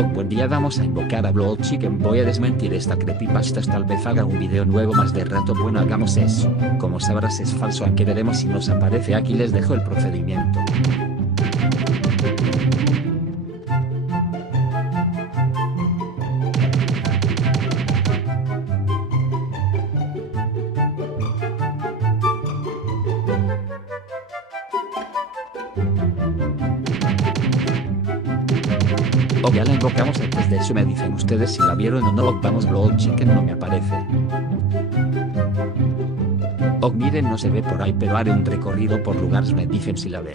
Oh, buen día, vamos a invocar a Blood Chicken. Voy a desmentir esta creepypastas, tal vez haga un video nuevo más de rato. Bueno, hagamos eso. Como sabrás es falso, aunque veremos si nos aparece. Aquí les dejo el procedimiento. Oh, ya la invocamos. Antes de eso me dicen ustedes si la vieron o no. Oh, vamos, Blood Chicken no me aparece. Oh, miren, no se ve por ahí, pero haré un recorrido por lugares, me dicen si la ven.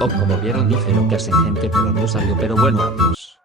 Oh, como vieron, hice lo que hacen gente, pero no salió. Pero bueno, adiós.